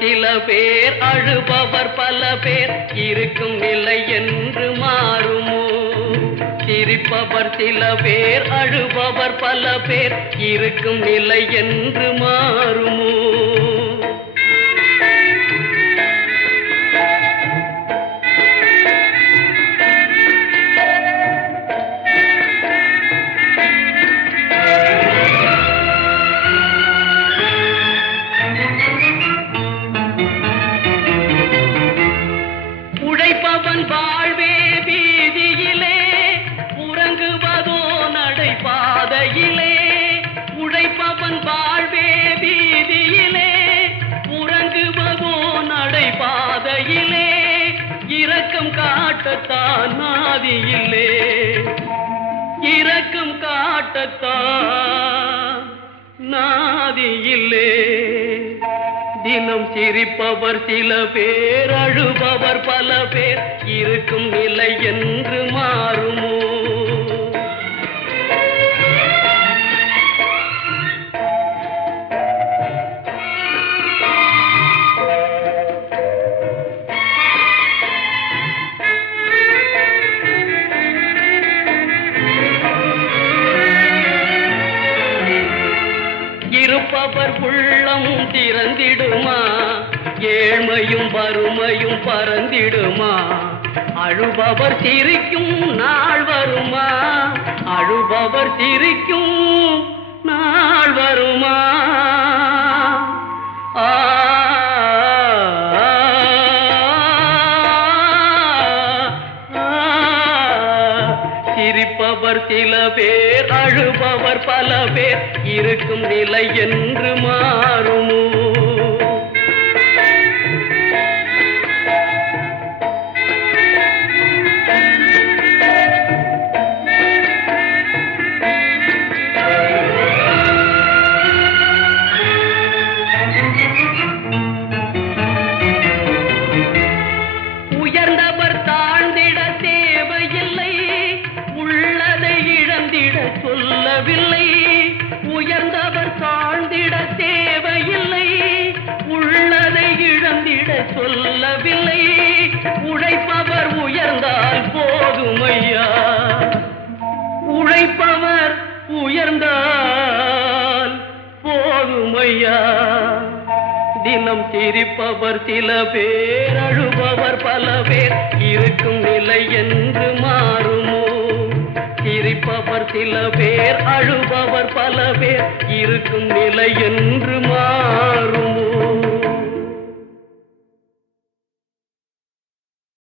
சில பேர் அழுபவர் பல பேர் இருக்கும் நிலை என்று மாறுமோ? சிரிப்பவர் சில பேர் அழுபவர் பல பேர் இருக்கும் நிலை என்று மாறுமோ? உழைப்பவன் வாழ்வே வீதியிலே உறங்குவதோ நடைபாதையிலே. உழைப்பவன் வாழ்வே வீதியிலே உறங்குவதோ நடைபாதையிலே. இரக்கம் காட்டத்தான் நாதியிலே, இரக்கம் காட்டத்தான் நாதியிலே. தினம் சிரிப்பவர் சில பேர் அழுபவர் பல பேர் இருக்கும் நிலை என்று மாறுமோ? இருப்பவர் உள்ளம் திறந்திடுமா? ஏழ்மையும் வறுமையும் பறந்திடுமா? அழுபவர் சிரிக்கும் நாள் வருமா? அழுபவர் சிரிக்கும் நாள் வருமா? சிரிப்பவர் சில பேர் அழுபவர் பல பேர் இருக்கும் நிலை என்று மாறுமோ? உயர்ந்தவர் தாழ்ந்திட தேவையில்லை, உள்ளதை இழந்திட சொல்லவில்லை. உயர்ந்தவர் தாழ்ந்திட தேவையில்லை, உள்ளதை இழந்திட சொல்லவில்லை. உழைப்பவர் உயர்ந்தால் போதுமையா, உழைப்பவர் உயர்ந்தால் போதுமையா. தினம் சிரிப்பவர் சில பேர் அழுபவர் பல பேர் இருக்கும் நிலை என்று மாறுமோ? சிரிப்பவர் சில பேர் அழுபவர் பல பேர் இருக்கும் நிலை என்று மாறும்.